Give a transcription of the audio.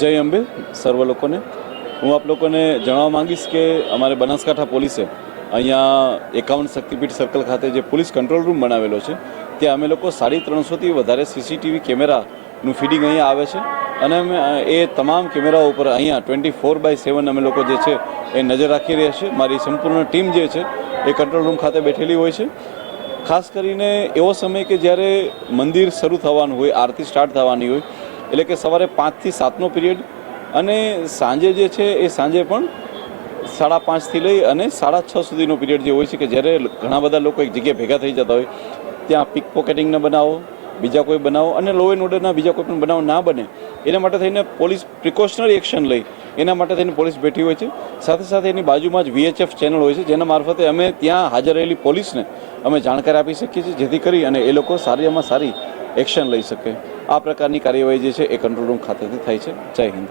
જય અંબે સર્વ લોકોને હું આપ લોકોને જણાવવા માંગીશ કે અમારે બનાસકાંઠા પોલીસે અહીંયા 51 શક્તિપીઠ સર્કલ ખાતે જે પોલીસ કંટ્રોલ રૂમ બનાવેલો છે ત્યાં અમે લોકો 350થી વધારે સીસીટીવી કેમેરાનું ફીડિંગ અહીંયા આવે છે અને અમે એ તમામ કેમેરાઓ ઉપર અહીંયા 24/7 અમે લોકો જે છે એ નજર રાખી રહ્યા છીએ। મારી સંપૂર્ણ ટીમ જે છે એ કંટ્રોલ રૂમ ખાતે બેઠેલી હોય છે। ખાસ કરીને એવો સમય કે જ્યારે મંદિર શરૂ થવાનું હોય, આરતી સ્ટાર્ટ થવાની હોય, એટલે કે સવારે 5 થી 7નો પીરિયડ અને સાંજે જે છે એ સાંજે પણ 5:30થી લઈ અને 6:30 સુધીનો પીરિયડ જે હોય છે કે જ્યારે ઘણા બધા લોકો એક જગ્યાએ ભેગા થઈ જતા હોય, ત્યાં પિક પોકેટિંગના બનાવો, બીજા કોઈ બનાવો અને લો એન્ડ ઓર્ડરના બીજા કોઈ પણ બનાવ ના બને એના માટે થઈને પોલીસ પ્રિકોશનરી એક્શન લઈ એના માટે થઈને પોલીસ બેઠી હોય છે। સાથે સાથે એની બાજુમાં જ VHF ચેનલ હોય છે જેના મારફતે અમે ત્યાં હાજર રહેલી પોલીસને અમે જાણકારી આપી શકીએ છીએ જેથી કરી અને એ લોકો સારીમાં સારી એક્શન લઈ શકે। આ પ્રકારની કાર્યવાહી જે છે એ કંટ્રોલ રૂમ ખાતેથી થાય છે। જય હિન્દ।